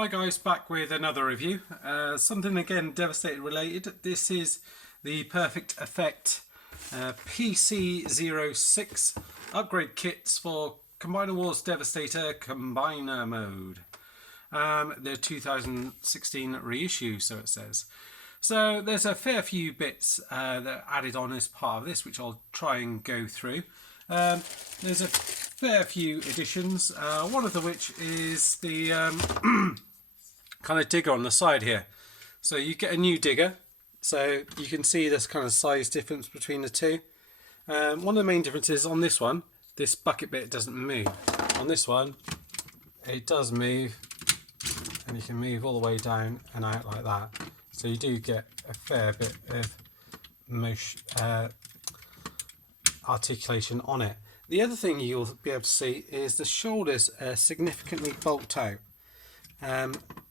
Hi guys, back with another review. Something again Devastator related. This is the Perfect Effect PC-06 upgrade kits for Combiner Wars Devastator Combiner Mode. The 2016 reissue, so it says. So there's a fair few bits that are added on as part of this, which I'll try and go through. There's a fair few additions, one of which is the kind of digger on the side here. So you get a new digger, so you can see this kind of size difference between the two. One of the main differences on this one, this bucket bit doesn't move. On this one, it does move, and you can move all the way down and out like that. So you do get a fair bit of motion, articulation on it. The other thing you'll be able to see is the shoulders are significantly bulked out.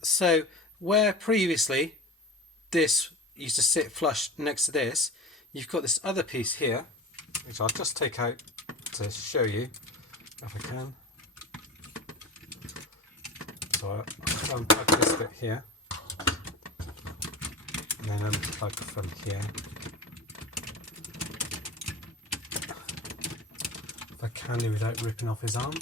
So where previously this used to sit flush next to this, you've got this other piece here, which I'll just take out to show you if I can. So I'll unplug this bit here, and then unplug from here. If I can do without ripping off his arm.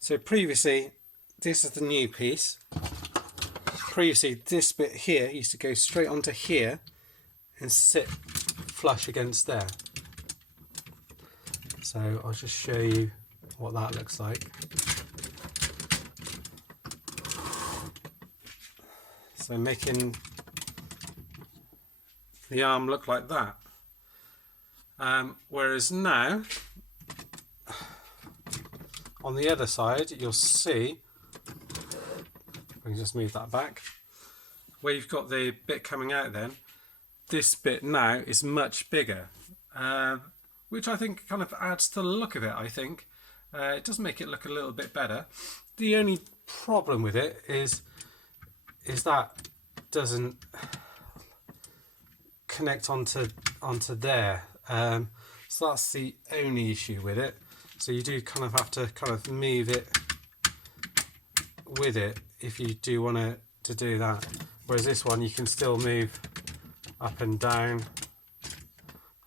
So previously, this is the new piece. Previously, this bit here used to go straight onto here and sit flush against there. So I'll just show you what that looks like. So making the arm look like that. Whereas now, on the other side, you'll see, I can just move that back, where you've got the bit coming out then, this bit now is much bigger, which I think kind of adds to the look of it, I think. It does make it look a little bit better. The only problem with it is that doesn't connect onto there. So that's the only issue with it. So you do kind of have to kind of move it with it if you do want to do that. Whereas this one you can still move up and down,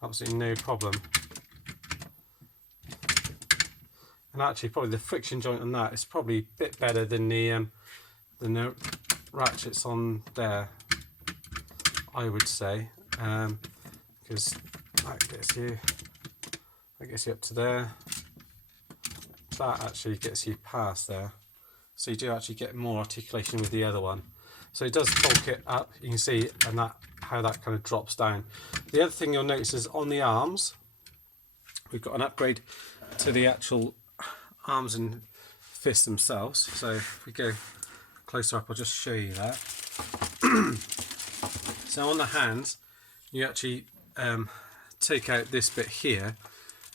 absolutely no problem. And actually probably the friction joint on that is probably a bit better than the ratchets on there, I would say, because that gets you up to there. That actually gets you past there, so you do actually get more articulation with the other one. So it does bulk it up, you can see, and that how that kind of drops down. The other thing you'll notice is on the arms, we've got an upgrade to the actual arms and fists themselves. So if we go closer up, I'll just show you that. So on the hands, you actually take out this bit here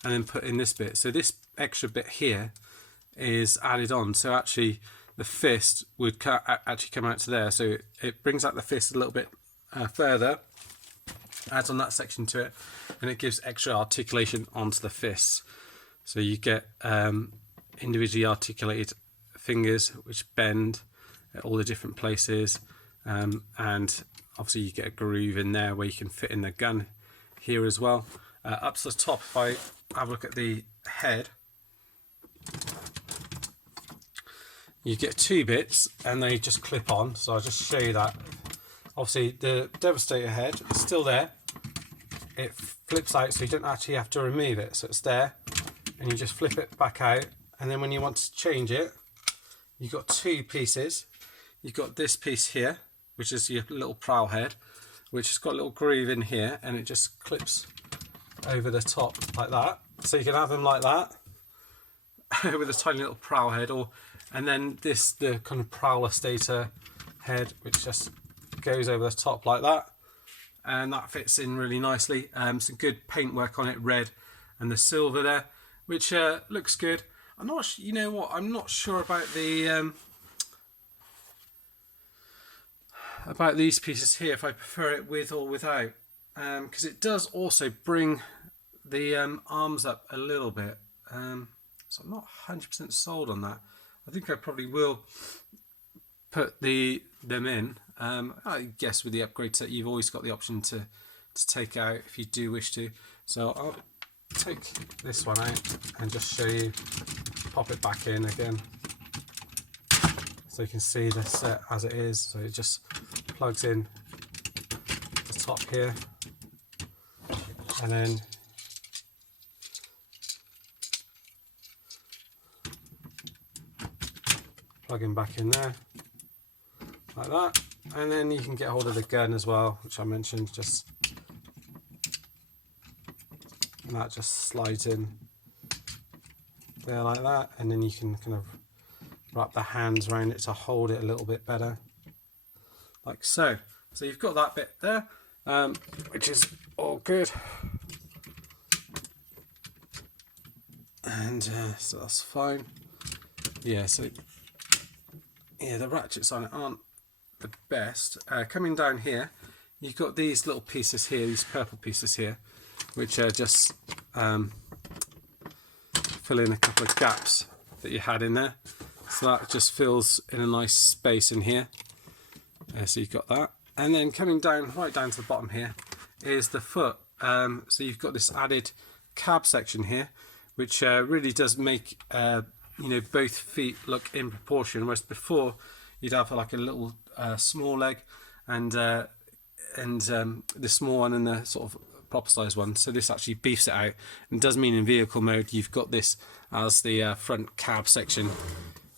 and then put in this bit. So this extra bit here is added on, so actually the fist would actually come out to there, so it brings out the fist a little bit further, adds on that section to it, and it gives extra articulation onto the fists. So you get individually articulated fingers which bend at all the different places, and obviously you get a groove in there where you can fit in the gun here as well. Up to the top, if I have a look at the head, you get two bits and they just clip on. So I'll just show you that. Obviously the Devastator head is still there, it flips out, so you don't actually have to remove it, so it's there, and you just flip it back out. And then when you want to change it, you've got two pieces. You've got this piece here, which is your little prowl head, which has got a little groove in here, and it just clips over the top like that. So you can have them like that with a tiny little prowl head, and then the kind of prowler stator head, which just goes over the top like that, and that fits in really nicely. Some good paint work on it, red and the silver there, which looks good. I'm not, you know what, I'm not sure about the about these pieces here, if I prefer it with or without. because it does also bring the arms up a little bit. So I'm not 100% sold on that. I think I probably will put them in. I guess with the upgrade set, you've always got the option to take out if you do wish to. So I'll take this one out and just show you, pop it back in again, so you can see the set as it is. So it just plugs in the top here, and then plugging back in there like that, and then you can get hold of the gun as well, which I mentioned, just, and that just slides in there like that, and then you can kind of wrap the hands around it to hold it a little bit better, like so. So you've got that bit there, which is all good, and so that's fine. Yeah, so yeah, the ratchets on it aren't the best. Coming down here, you've got these little pieces here, these purple pieces here, which are just fill in a couple of gaps that you had in there. So that just fills in a nice space in here. So you've got that. And then coming down, right down to the bottom here, is the foot. So you've got this added cab section here, which really does make you know, both feet look in proportion, whereas before you'd have like a little small leg and the small one and the sort of proper size one. So this actually beefs it out, and does mean in vehicle mode you've got this as the front cab section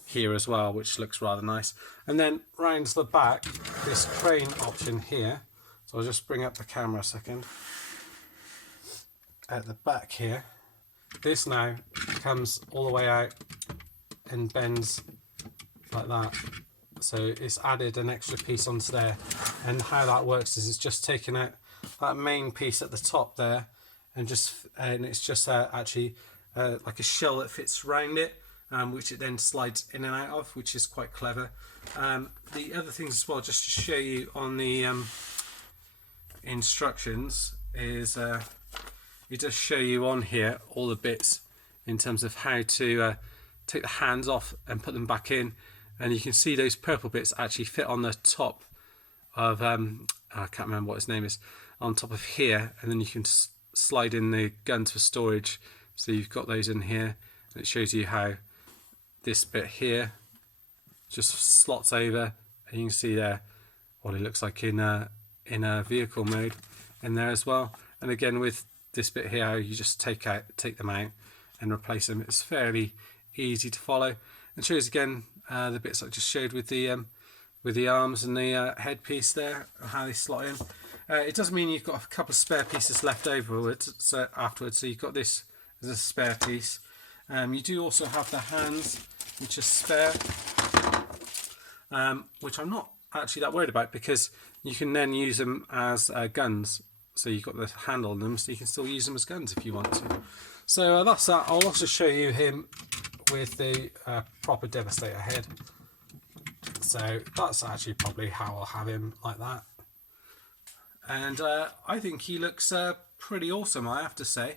here as well, which looks rather nice. And then round to the back, this crane option here. So I'll just bring up the camera a second. At the back here, this now comes all the way out and bends like that. So it's added an extra piece onto there, and how that works is it's just taking out that main piece at the top there, and it's just actually like a shell that fits around it, which it then slides in and out of, which is quite clever. The other things as well, just to show you on the instructions, is it does show you on here all the bits in terms of how to take the hands off and put them back in, and you can see those purple bits actually fit on the top of I can't remember what his name is, on top of here, and then you can slide in the guns for storage. So you've got those in here, and it shows you how this bit here just slots over, and you can see there what it looks like in a vehicle mode in there as well. And again with this bit here, you just take them out and replace them. It's fairly easy to follow, and shows again the bits I just showed with the arms and the headpiece there, how they slot in. It does mean you've got a couple of spare pieces left afterwards, so you've got this as a spare piece. You do also have the hands, which are spare, which I'm not actually that worried about, because you can then use them as guns. So you've got the handle on them, so you can still use them as guns if you want to. So that's that. I'll also show you him with the proper Devastator head. So that's actually probably how I'll have him, like that. And I think he looks pretty awesome, I have to say.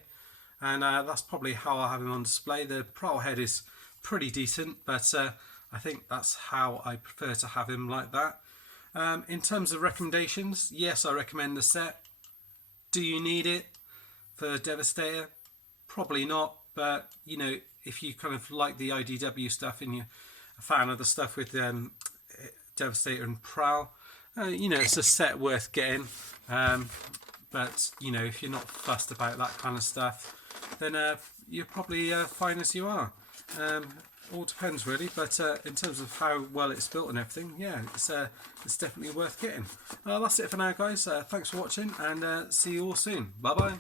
And that's probably how I'll have him on display. The Pro head is pretty decent, but I think that's how I prefer to have him, like that. In terms of recommendations, yes, I recommend the set. Do you need it for Devastator? Probably not, but you know, if you kind of like the IDW stuff and you're a fan of the stuff with Devastator and Prowl, you know, it's a set worth getting. But you know, if you're not fussed about that kind of stuff, then you're probably fine as you are. All depends really, but in terms of how well it's built and everything, yeah, it's definitely worth getting. That's it for now, guys. Thanks for watching, and see you all soon. Bye bye.